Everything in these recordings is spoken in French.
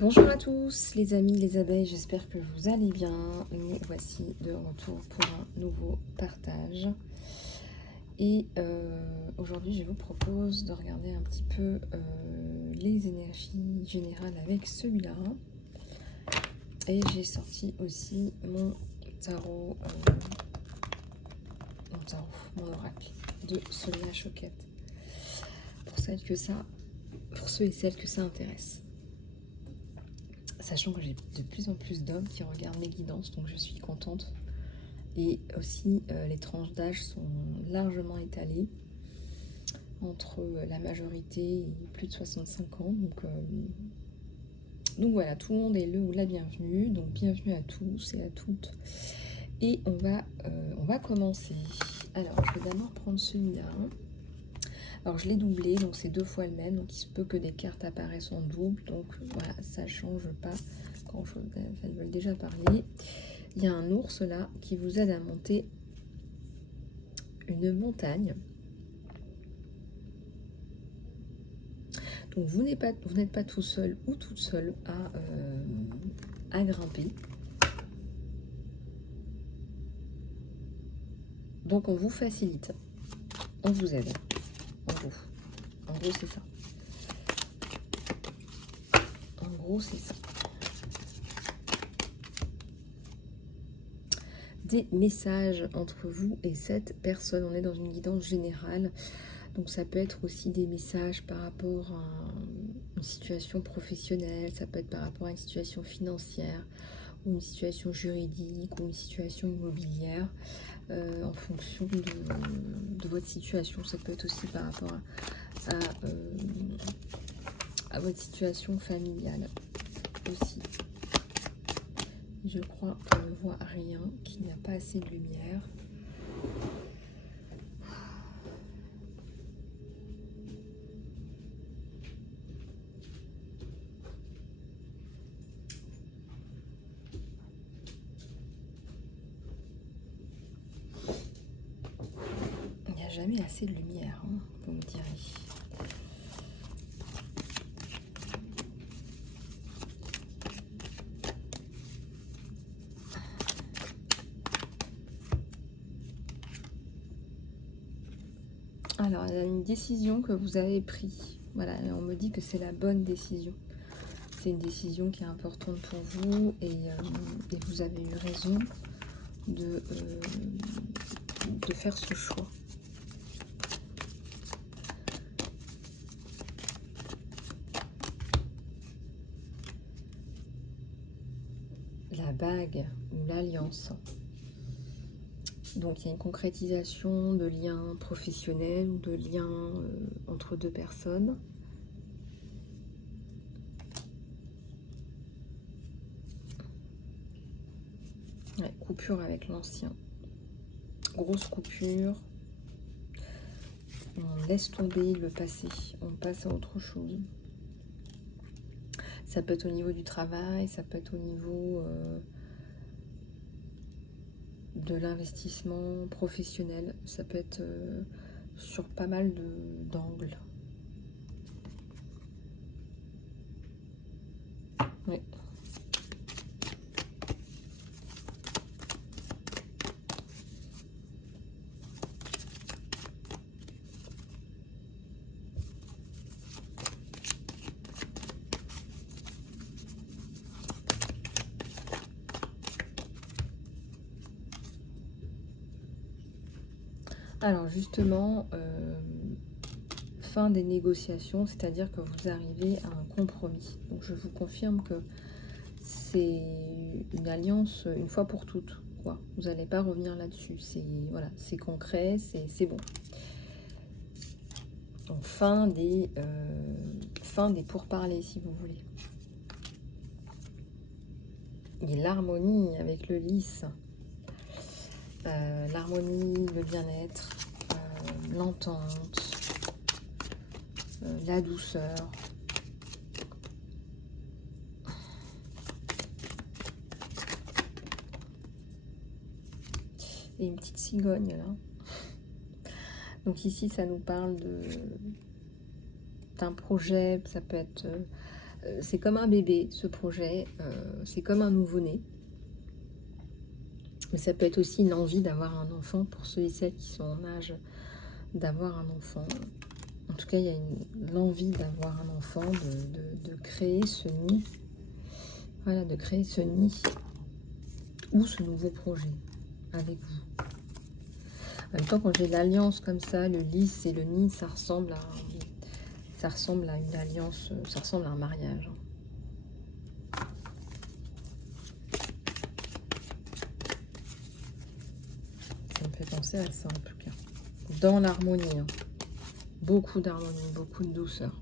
Bonjour à tous les amis, les abeilles, j'espère que vous allez bien. Nous voici de retour pour un nouveau partage. Et aujourd'hui, je vous propose de regarder un petit peu les énergies générales avec celui-là. Et j'ai sorti aussi mon tarot, mon oracle de Sonia Choquette. Pour ceux et celles que ça intéresse. Sachant que j'ai de plus en plus d'hommes qui regardent mes guidances, donc je suis contente. Et aussi, les tranches d'âge sont largement étalées entre la majorité et plus de 65 ans. Donc voilà, tout le monde est le ou la bienvenue. Donc bienvenue à tous et à toutes. Et on va commencer. Alors, je vais d'abord prendre celui-là. Alors, je l'ai doublé, donc c'est 2 fois le même. Donc, il se peut que des cartes apparaissent en double. Donc voilà, ça ne change pas grand-chose. Elles veulent déjà parler. Il y a un ours là qui vous aide à monter une montagne. Donc vous n'êtes pas tout seul ou toute seule à grimper. Donc on vous facilite, on vous aide. En gros c'est ça. En gros c'est ça. Des messages entre vous et cette personne. On est dans une guidance générale. Donc ça peut être aussi des messages par rapport à une situation professionnelle, ça peut être par rapport à une situation financière, ou une situation juridique, ou une situation immobilière, en fonction de votre situation. Ça peut être aussi par rapport à votre situation familiale aussi. Je crois qu'on ne voit rien, qu'il n'y a pas assez de lumière. Il n'y a jamais assez de lumière, hein, vous me direz. Alors, il y a une décision que vous avez prise. Voilà, on me dit que c'est la bonne décision. C'est une décision qui est importante pour vous et vous avez eu raison de faire ce choix. La bague ou l'alliance. Donc il y a une concrétisation de liens professionnels ou de liens entre deux personnes. Ouais, coupure avec l'ancien. Grosse coupure. On laisse tomber le passé. On passe à autre chose. Ça peut être au niveau du travail, ça peut être au niveau de l'investissement professionnel. Ça peut être sur pas mal d'angles. Oui. Alors justement, fin des négociations, c'est-à-dire que vous arrivez à un compromis. Donc je vous confirme que c'est une alliance une fois pour toutes, quoi. Vous n'allez pas revenir là-dessus. Voilà, c'est concret, c'est bon. Donc fin des pourparlers, si vous voulez. Et l'harmonie avec le lys. L'harmonie, le bien-être, l'entente, la douceur. Et une petite cigogne là. Donc ici, ça nous parle d'un projet, ça peut être c'est comme un bébé, ce projet, c'est comme un nouveau-né. Mais ça peut être aussi une envie d'avoir un enfant pour ceux et celles qui sont en âge d'avoir un enfant. En tout cas, il y a l'envie d'avoir un enfant, de créer ce nid. Voilà, de créer ce nid ou ce nouveau projet avec vous. En même temps, quand j'ai l'alliance comme ça, le lys et le nid, ça ressemble à une alliance, ça ressemble à un mariage. Ça me fait penser à ça en tout cas. Dans l'harmonie, hein. Beaucoup d'harmonie, beaucoup de douceur.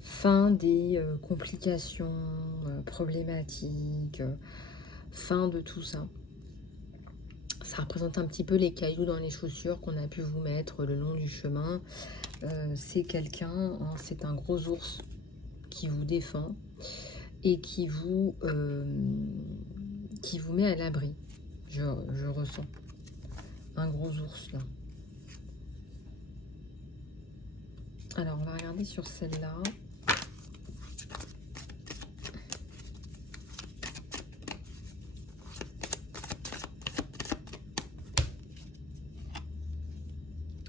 Fin des complications, problématiques, fin de tout ça. Ça représente un petit peu les cailloux dans les chaussures qu'on a pu vous mettre le long du chemin. C'est quelqu'un, hein, c'est un gros ours qui vous défend et qui vous met à l'abri. Je ressens un gros ours là. Alors on va regarder sur celle-là.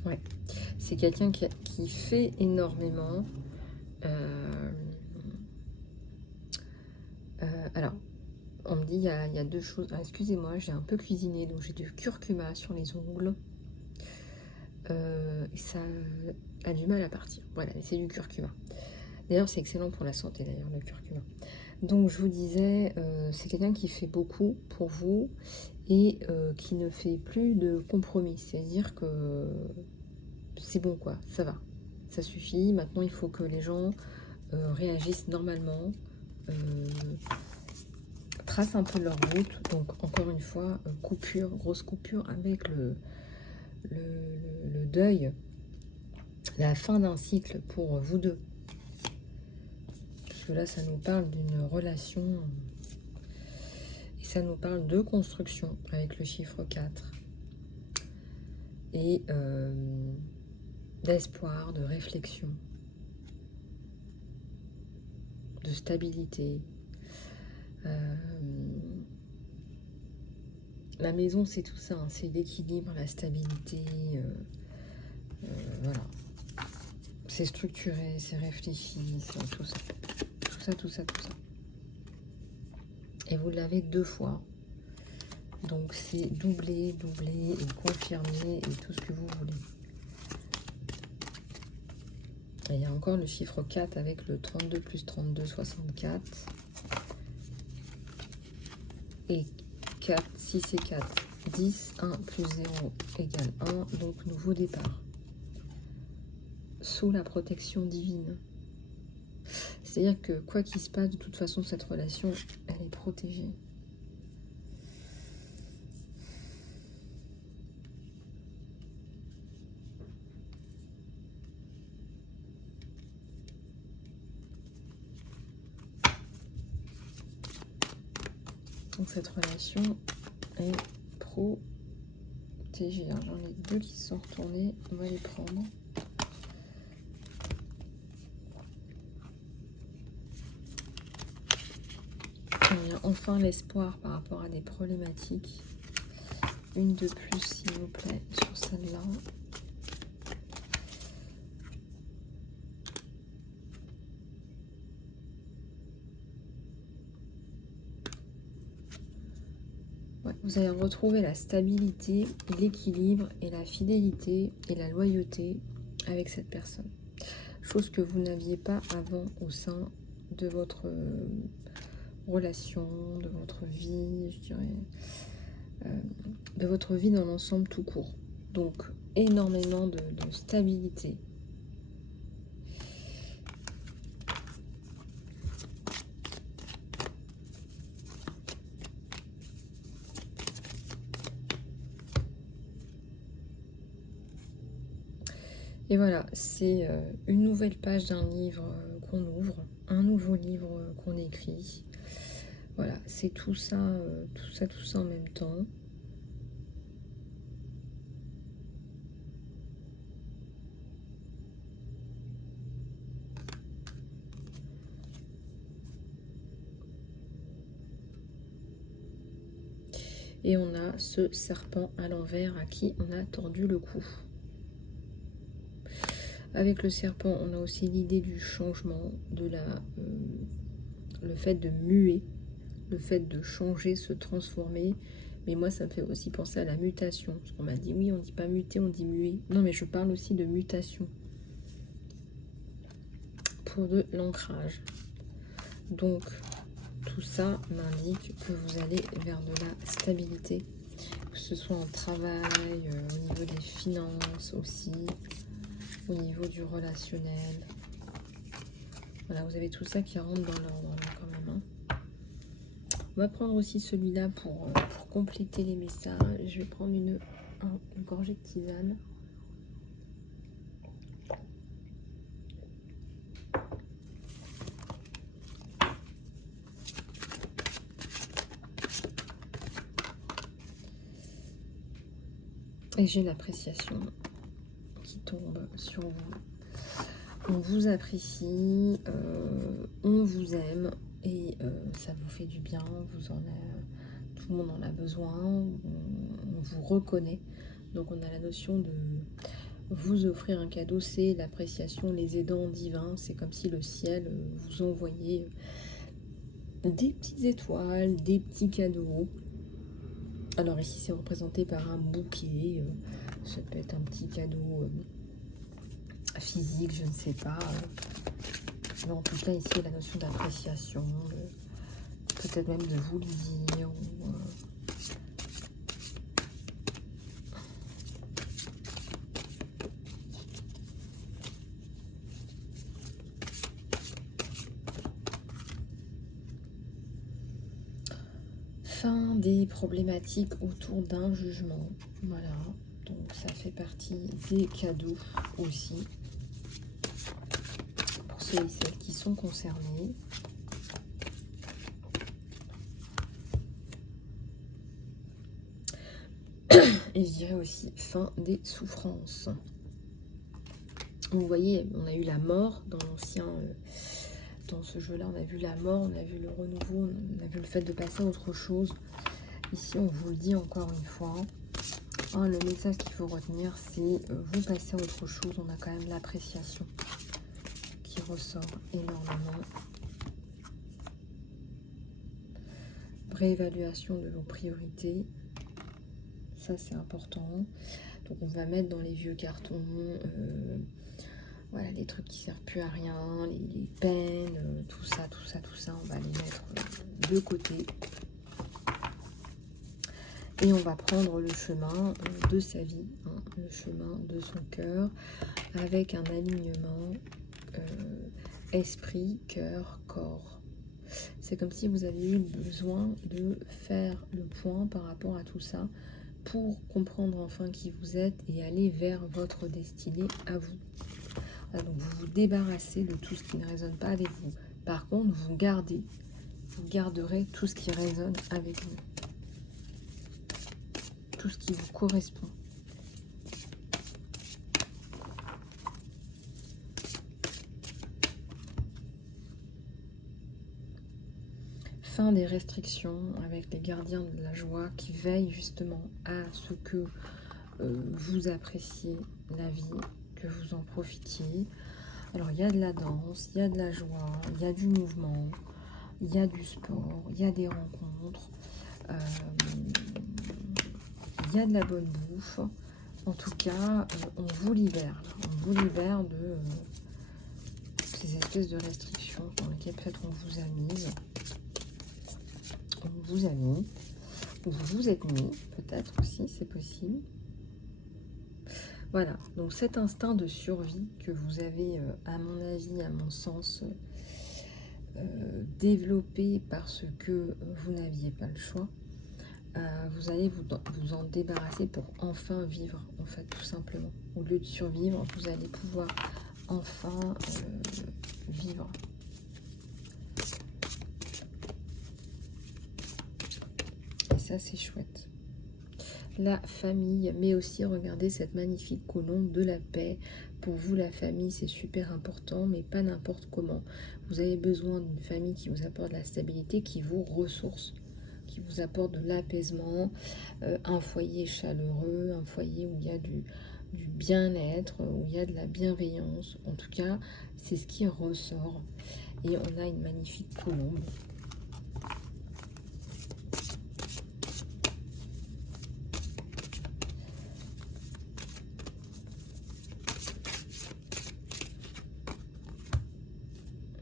Ouais, c'est quelqu'un qui fait énormément. Alors, on me dit il y a deux choses. Ah, excusez-moi, j'ai un peu cuisiné, donc j'ai du curcuma sur les ongles. Et ça a du mal à partir. Voilà, c'est du curcuma. D'ailleurs, c'est excellent pour la santé, d'ailleurs, le curcuma. Donc, je vous disais, c'est quelqu'un qui fait beaucoup pour vous et qui ne fait plus de compromis. C'est-à-dire que c'est bon, quoi, ça va. Ça suffit. Maintenant, il faut que les gens réagissent normalement, tracent un peu leur route. Donc, encore une fois, coupure, grosse coupure avec le deuil, la fin d'un cycle pour vous deux. Parce que là, ça nous parle d'une relation et ça nous parle de construction avec le chiffre 4 et d'espoir, de réflexion, de stabilité. La maison, c'est tout ça, hein, c'est l'équilibre, la stabilité, voilà. C'est structuré, c'est réfléchi, c'est tout ça. Tout ça, tout ça, tout ça. Et vous l'avez 2 fois. Donc c'est doublé, doublé et confirmé et tout ce que vous voulez. Et il y a encore le chiffre 4 avec le 32 plus 32, 64. Et 4, 6 et 4, 10, 1 plus 0 égale 1. Donc nouveau départ. Sous la protection divine. C'est-à-dire que quoi qu'il se passe, de toute façon, cette relation, elle est protégée. Donc cette relation est protégée. J'en ai 2 qui se sont retournés, on va les prendre. Il y a enfin l'espoir par rapport à des problématiques. Une de plus, s'il vous plaît, sur celle-là. Ouais, vous allez retrouver la stabilité, l'équilibre et la fidélité et la loyauté avec cette personne. Chose que vous n'aviez pas avant au sein de votre relation, de votre vie, je dirais, de votre vie dans l'ensemble tout court. Donc, énormément de stabilité. Et voilà, c'est une nouvelle page d'un livre qu'on ouvre, un nouveau livre qu'on écrit. Voilà, c'est tout ça, tout ça en même temps. Et on a ce serpent à l'envers à qui on a tordu le cou. Avec le serpent, on a aussi l'idée du changement, le fait de muer, le fait de changer, se transformer. Mais moi, ça me fait aussi penser à la mutation. Parce qu'on m'a dit, oui, on ne dit pas muter, on dit muer. Non, mais je parle aussi de mutation. Pour de l'ancrage. Donc, tout ça m'indique que vous allez vers de la stabilité. Que ce soit en travail, au niveau des finances aussi, au niveau du relationnel. Voilà, vous avez tout ça qui rentre dans l'ordre là quand même. Hein. On va prendre aussi celui-là pour compléter les messages. Je vais prendre une gorgée de tisane. Et j'ai l'appréciation qui tombe sur vous. On vous apprécie, on vous aime et ça vous fait du bien. Tout le monde en a besoin, on vous reconnaît. Donc on a la notion de vous offrir un cadeau, c'est l'appréciation, les aidants divins. C'est comme si le ciel vous envoyait des petites étoiles, des petits cadeaux. Alors ici c'est représenté par un bouquet, ça peut être un petit cadeau physique, je ne sais pas. Mais en tout cas ici il y a la notion d'appréciation, peut-être même de vous le dire. Fin des problématiques autour d'un jugement. Voilà, donc ça fait partie des cadeaux aussi. Pour ceux et celles qui sont concernés. Et je dirais aussi fin des souffrances. Vous voyez, on a eu la mort dans l'ancien... dans ce jeu-là, on a vu la mort, on a vu le renouveau, on a vu le fait de passer à autre chose. Ici, on vous le dit encore une fois. Hein, le message qu'il faut retenir, c'est vous passez à autre chose. On a quand même l'appréciation qui ressort énormément. Réévaluation de vos priorités. Ça, c'est important. Donc, on va mettre dans les vieux cartons... voilà, les trucs qui servent plus à rien, les peines, tout ça, on va les mettre de côté. Et on va prendre le chemin de sa vie, hein, le chemin de son cœur, avec un alignement esprit, cœur, corps. C'est comme si vous aviez eu besoin de faire le point par rapport à tout ça pour comprendre enfin qui vous êtes et aller vers votre destinée à vous. Voilà, donc vous vous débarrassez de tout ce qui ne résonne pas avec vous. Par contre, vous garderez tout ce qui résonne avec vous. Tout ce qui vous correspond. Fin des restrictions avec les gardiens de la joie qui veillent justement à ce que vous appréciez la vie, que vous en profitiez. Alors, il y a de la danse, il y a de la joie, il y a du mouvement, il y a du sport, il y a des rencontres, il y a de la bonne bouffe. En tout cas, on vous libère. On vous libère de ces espèces de restrictions dans lesquelles peut-être on vous a mis. On vous a mis. Ou vous vous êtes mis, peut-être aussi, c'est possible. Voilà, donc cet instinct de survie que vous avez, à mon avis, à mon sens, développé parce que vous n'aviez pas le choix, vous allez vous en débarrasser pour enfin vivre, en fait, tout simplement. Au lieu de survivre, vous allez pouvoir enfin vivre. Et ça, c'est chouette. La famille, mais aussi regardez cette magnifique colombe de la paix. Pour vous, la famille, c'est super important, mais pas n'importe comment. Vous avez besoin d'une famille qui vous apporte de la stabilité, qui vous ressource qui vous apporte de l'apaisement, un foyer chaleureux, un foyer où il y a du bien-être, où il y a de la bienveillance. En tout cas, c'est ce qui ressort. Et on a une magnifique colombe.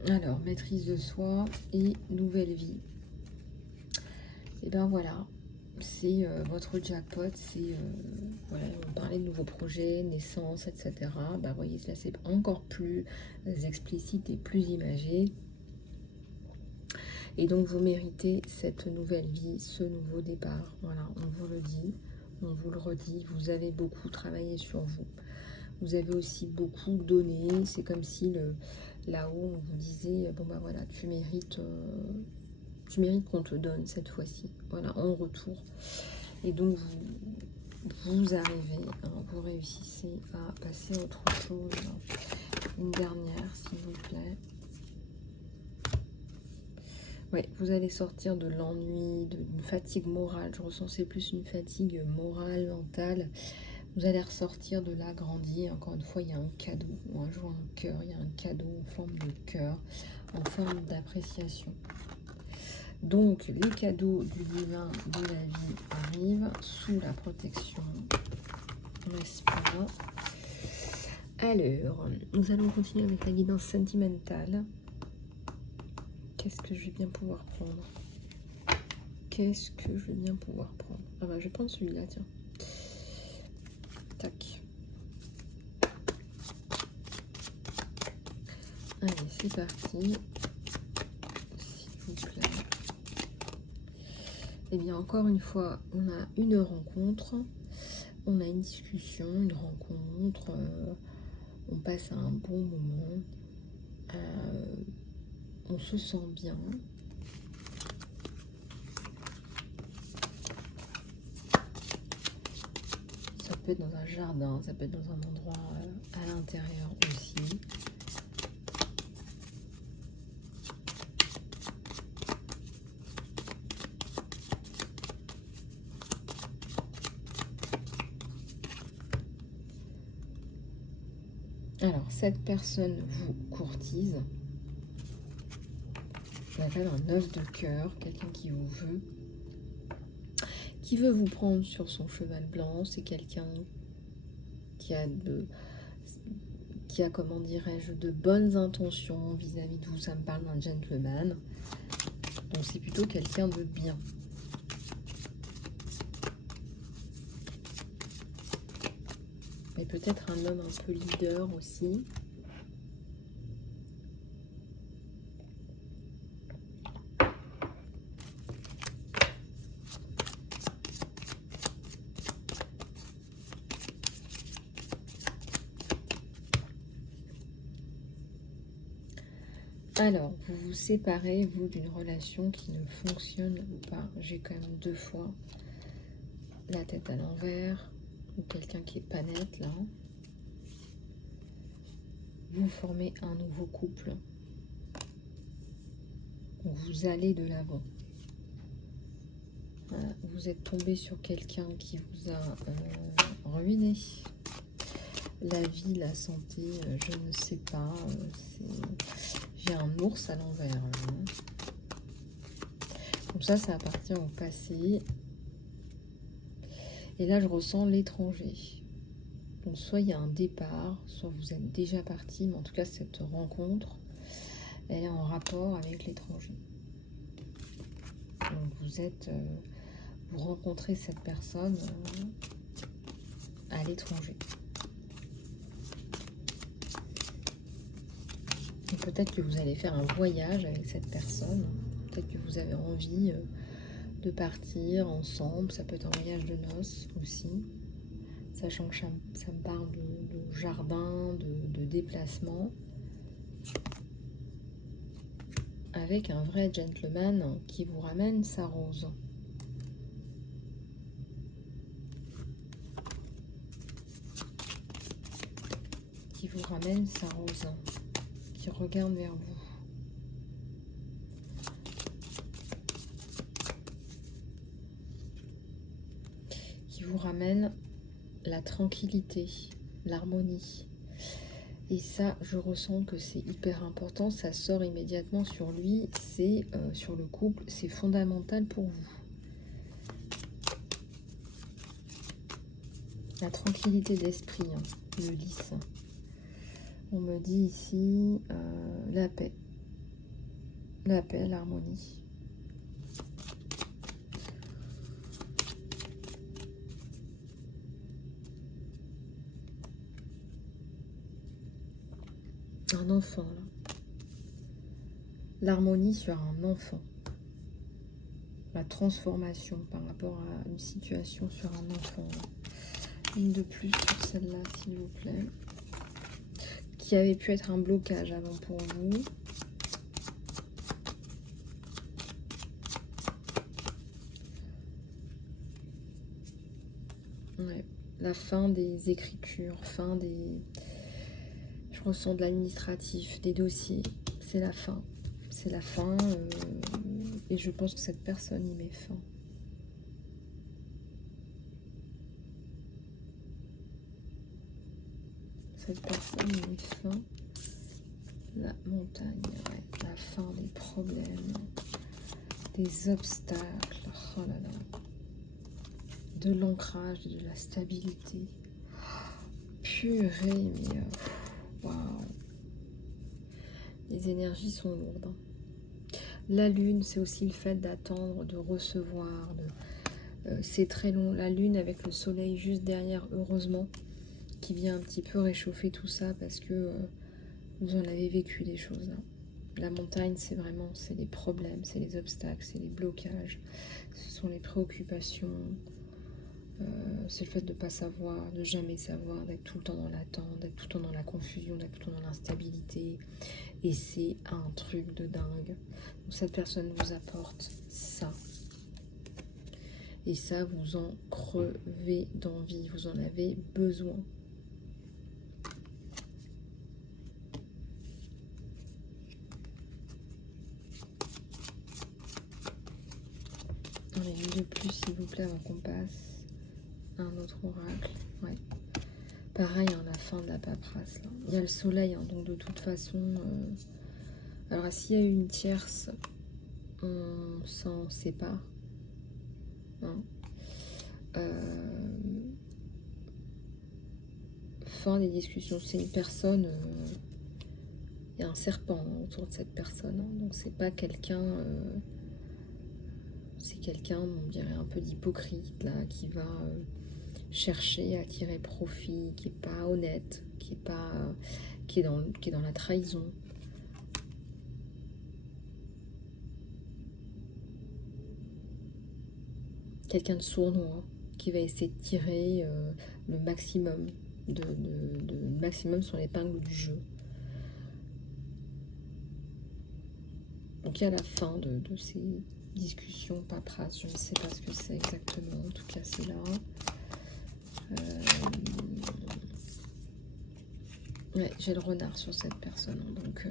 Alors, maîtrise de soi et nouvelle vie. Et ben voilà, c'est votre jackpot, c'est, voilà, on parlait de nouveaux projets, naissance, etc. Bah, voyez, là, c'est encore plus explicite et plus imagé. Et donc, vous méritez cette nouvelle vie, ce nouveau départ. Voilà, on vous le dit, on vous le redit, vous avez beaucoup travaillé sur vous. Vous avez aussi beaucoup donné. C'est comme si là-haut, on vous disait, bon bah voilà, tu mérites qu'on te donne cette fois-ci. Voilà, en retour. Et donc, vous arrivez, hein, vous réussissez à passer à autre chose. Une dernière, s'il vous plaît. Oui, vous allez sortir de l'ennui, d'une fatigue morale. Je ressens plus une fatigue morale, mentale. Vous allez ressortir de là grandi. Encore une fois, il y a un cadeau. Moi, je vois un cœur. Il y a un cadeau en forme de cœur, en forme d'appréciation. Donc, les cadeaux du divin de la vie arrivent sous la protection, n'est-ce pas? Alors, nous allons continuer avec la guidance sentimentale. Qu'est-ce que je vais bien pouvoir prendre? Qu'est-ce que je vais bien pouvoir prendre? Ah bah, je vais prendre celui-là, tiens. Tac. Allez, c'est parti. S'il vous plaît. Eh bien, encore une fois, on a une rencontre. On a une discussion, une rencontre. On passe à un bon moment. On se sent bien. Ça peut être dans un jardin, ça peut être dans un endroit à l'intérieur aussi. Alors, cette personne vous courtise. On appelle un 9 de cœur, quelqu'un qui vous veut, qui veut vous prendre sur son cheval blanc. C'est quelqu'un qui a comment dirais-je, de bonnes intentions vis-à-vis de vous. Ça me parle d'un gentleman. Donc c'est plutôt quelqu'un de bien. Mais peut-être un homme un peu leader aussi. Alors, vous vous séparez, vous, d'une relation qui ne fonctionne pas. J'ai quand même 2 fois la tête à l'envers, ou quelqu'un qui est pas net, là. Vous formez un nouveau couple. Vous allez de l'avant. Vous êtes tombé sur quelqu'un qui vous a ruiné. La vie, la santé, je ne sais pas. J'ai un ours à l'envers. Hein. Donc ça appartient au passé. Et là, je ressens l'étranger. Donc soit il y a un départ, soit vous êtes déjà parti. Mais en tout cas, cette rencontre, elle est en rapport avec l'étranger. Donc vous rencontrez cette personne à l'étranger. Et peut-être que vous allez faire un voyage avec cette personne. Peut-être que vous avez envie de partir ensemble. Ça peut être un voyage de noces aussi. Sachant que ça me parle de jardin, de déplacement. Avec un vrai gentleman qui vous ramène sa rose. Qui vous ramène sa rose. Qui regarde vers vous. vous ramène la tranquillité, l'harmonie. Et ça, je ressens que c'est hyper important. Ça sort immédiatement sur lui. C'est sur le couple. C'est fondamental pour vous. La tranquillité d'esprit, hein, le 10. On me dit ici la paix. La paix, l'harmonie. Un enfant, là. L'harmonie sur un enfant. La transformation par rapport à une situation sur un enfant. Une de plus sur celle-là, s'il vous plaît. Qui avait pu être un blocage avant pour vous. Ouais. La fin des écritures, fin des... Je ressens de l'administratif, des dossiers. C'est la fin. C'est la fin. Et je pense que cette personne y met fin. Cette personne y met fin. La montagne, ouais. La fin des problèmes. Des obstacles. Oh là là. De l'ancrage, de la stabilité. Purée, mais... waouh. Les énergies sont lourdes. La lune, c'est aussi le fait d'attendre, de recevoir. C'est très long. La lune avec le soleil juste derrière, heureusement, qui vient un petit peu réchauffer tout ça parce que vous en avez vécu des choses là. La montagne, c'est vraiment, c'est les problèmes, c'est les obstacles, c'est les blocages, ce sont les préoccupations, c'est le fait de ne pas savoir, de jamais savoir, d'être tout le temps dans l'attente, d'être tout le temps dans la confusion, d'être tout le temps dans l'instabilité. Et c'est un truc de dingue. Donc, cette personne vous apporte ça. Et ça, vous en crevez d'envie, vous en avez besoin. Allez, une de plus, s'il vous plaît, avant qu'on passe à un autre oracle. Ouais. Pareil, hein, la fin de la paperasse. Là. Il y a le soleil, hein, donc de toute façon... Alors, s'il y a une tierce, on s'en sépare. Hein. Fin des discussions. C'est une personne... il y a un serpent autour de cette personne. Hein, donc, c'est pas quelqu'un... c'est quelqu'un, on dirait, un peu d'hypocrite, là, qui va... chercher à tirer profit, qui est pas honnête, qui est dans la trahison. Quelqu'un de sournois qui va essayer de tirer le maximum maximum sur l'épingle du jeu. Donc il y a la fin de ces discussions paperasses, je ne sais pas ce que c'est exactement, en tout cas c'est là. Ouais, j'ai le renard sur cette personne, donc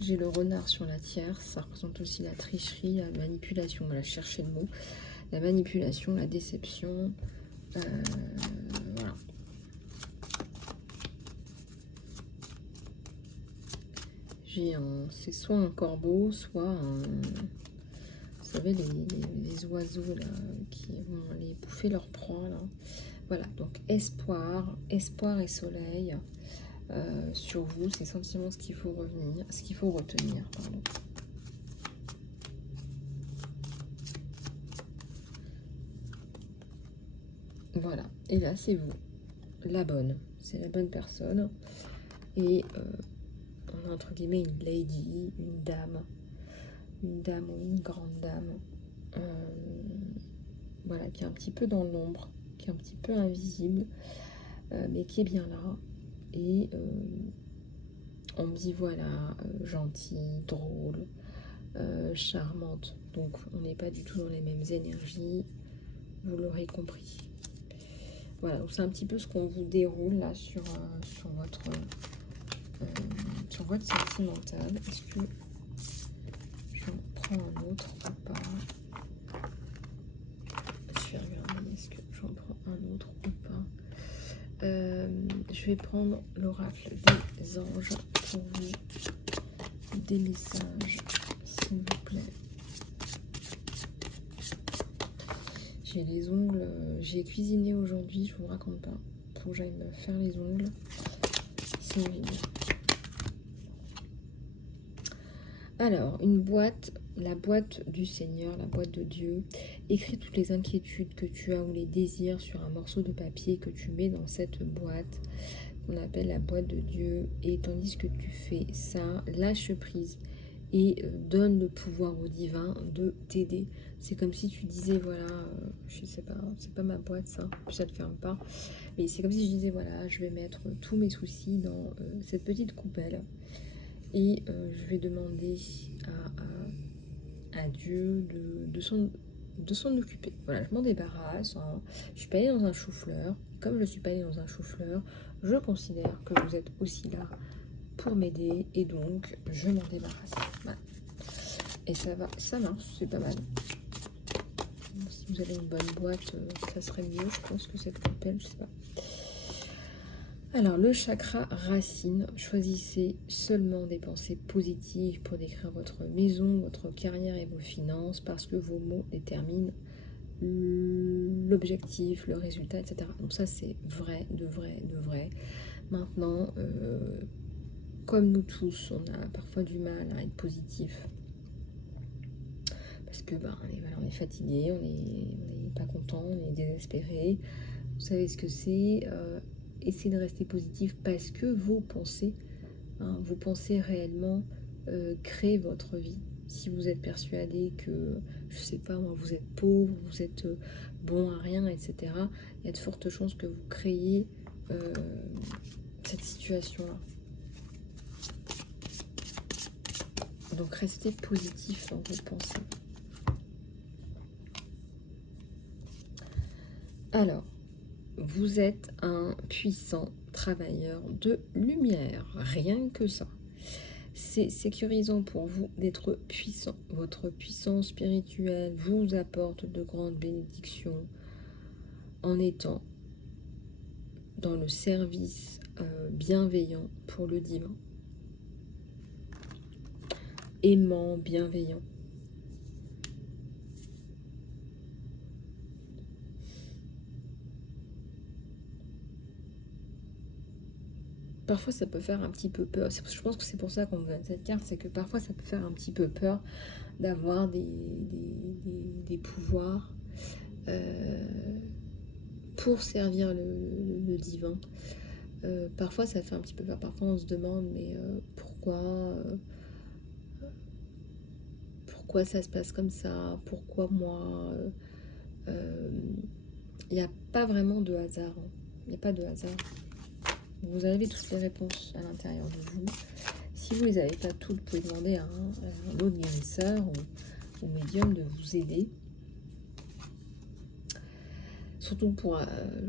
j'ai le renard sur la tierce, ça représente aussi la tricherie, la manipulation, voilà, chercher le mot, la manipulation, la déception, voilà. C'est soit un corbeau, soit un... Vous savez, les oiseaux là, qui vont aller bouffer leur proie là. Voilà, donc espoir et soleil sur vous, ces sentiments, ce qu'il faut retenir, pardon. Voilà, et là c'est vous, la bonne, c'est la bonne personne, et on a entre guillemets une lady, une dame ou une grande dame, voilà, qui est un petit peu dans l'ombre, qui est un petit peu invisible, mais qui est bien là. Et on me dit, voilà, gentille, drôle, charmante. Donc, on n'est pas du tout dans les mêmes énergies. Vous l'aurez compris. Voilà, donc c'est un petit peu ce qu'on vous déroule là sur votre sentimental. Est-ce que j'en prends un autre ou pas? Je vais regarder, est-ce que je vais prendre l'oracle des anges pour vous. Des messages, s'il vous plaît. J'ai les ongles, j'ai cuisiné aujourd'hui, je vous raconte pas. Faut que j'aille me faire les ongles. C'est horrible. Alors, une boîte, la boîte du Seigneur, la boîte de Dieu. Écris toutes les inquiétudes que tu as ou les désirs sur un morceau de papier que tu mets dans cette boîte qu'on appelle la boîte de Dieu. Et tandis que tu fais ça, lâche prise et donne le pouvoir au divin de t'aider. C'est comme si tu disais, voilà, je sais pas, c'est pas ma boîte ça, puis ça ne ferme pas. Mais c'est comme si je disais, voilà, je vais mettre tous mes soucis dans cette petite coupelle. Et je vais demander à Dieu de s'en occuper. Voilà, je m'en débarrasse. Hein. Je suis pas allée dans un chou-fleur. Comme je suis pas allée dans un chou-fleur, je considère que vous êtes aussi là pour m'aider. Et donc, je m'en débarrasse. Voilà. Et ça marche, c'est pas mal. Si vous avez une bonne boîte, ça serait mieux. Je pense que cette coupelle, je sais pas. Alors, le chakra racine, choisissez seulement des pensées positives pour décrire votre maison, votre carrière et vos finances, parce que vos mots déterminent l'objectif, le résultat, etc. Donc ça, c'est vrai, de vrai, de vrai. Maintenant, comme nous tous, on a parfois du mal à être positif, parce que on est fatigué, on n'est pas content, on est désespéré. Vous savez ce que c'est essayez de rester positif parce que vos pensées réellement créent votre vie. Si vous êtes persuadé que, je sais pas moi, vous êtes pauvre, vous êtes bon à rien, etc., il y a de fortes chances que vous créiez cette situation-là. Donc restez positif dans vos pensées. Alors, vous êtes un puissant travailleur de lumière, rien que ça. C'est sécurisant pour vous d'être puissant. Votre puissance spirituelle vous apporte de grandes bénédictions en étant dans le service bienveillant pour le divin. Aimant, bienveillant. Parfois, ça peut faire un petit peu peur. Je pense que c'est pour ça qu'on vous donne cette carte, c'est que parfois, ça peut faire un petit peu peur d'avoir des pouvoirs pour servir le divin. Parfois, ça fait un petit peu peur. Parfois, on se demande, mais pourquoi ça se passe comme ça? Pourquoi moi? Il n'y a pas vraiment de hasard. Hein. Il n'y a pas de hasard. Vous avez toutes les réponses à l'intérieur de vous. Si vous ne les avez pas toutes, vous pouvez demander à un autre guérisseur ou médium de vous aider. Surtout pour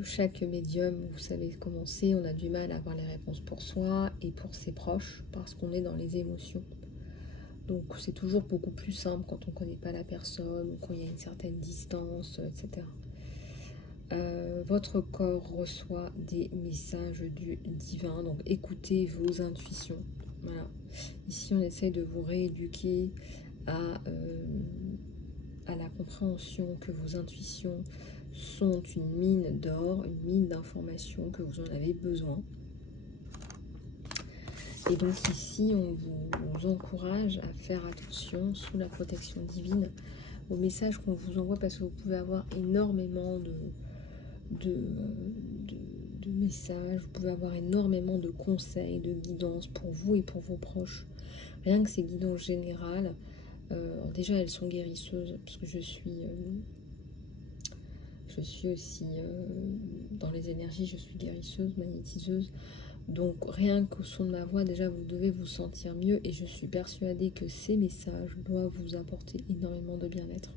chaque médium, vous savez comment c'est, on a du mal à avoir les réponses pour soi et pour ses proches parce qu'on est dans les émotions. Donc c'est toujours beaucoup plus simple quand on ne connaît pas la personne ou quand il y a une certaine distance, etc. Votre corps reçoit des messages du divin, donc écoutez vos intuitions. Voilà. Ici, on essaie de vous rééduquer à la compréhension que vos intuitions sont une mine d'or, une mine d'informations, que vous en avez besoin. Et donc ici, on vous encourage à faire attention sous la protection divine aux messages qu'on vous envoie, parce que vous pouvez avoir énormément de messages, vous pouvez avoir énormément de conseils, de guidances pour vous et pour vos proches. Rien que ces guidances générales, déjà elles sont guérisseuses, parce que je suis aussi dans les énergies, je suis guérisseuse, magnétiseuse. Donc rien qu'au son de ma voix, déjà vous devez vous sentir mieux, et je suis persuadée que ces messages doivent vous apporter énormément de bien-être.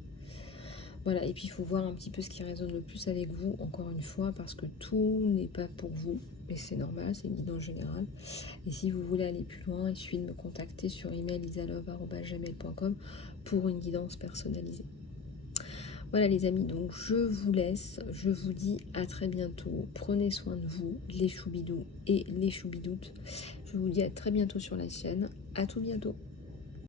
Voilà, et puis il faut voir un petit peu ce qui résonne le plus avec vous, encore une fois, parce que tout n'est pas pour vous, mais c'est normal, c'est une guidance générale. Et si vous voulez aller plus loin, il suffit de me contacter sur email isalove@gmail.com pour une guidance personnalisée. Voilà les amis, donc je vous laisse, je vous dis à très bientôt. Prenez soin de vous, les choubidous et les choubidoutes. Je vous dis à très bientôt sur la chaîne. À tout bientôt.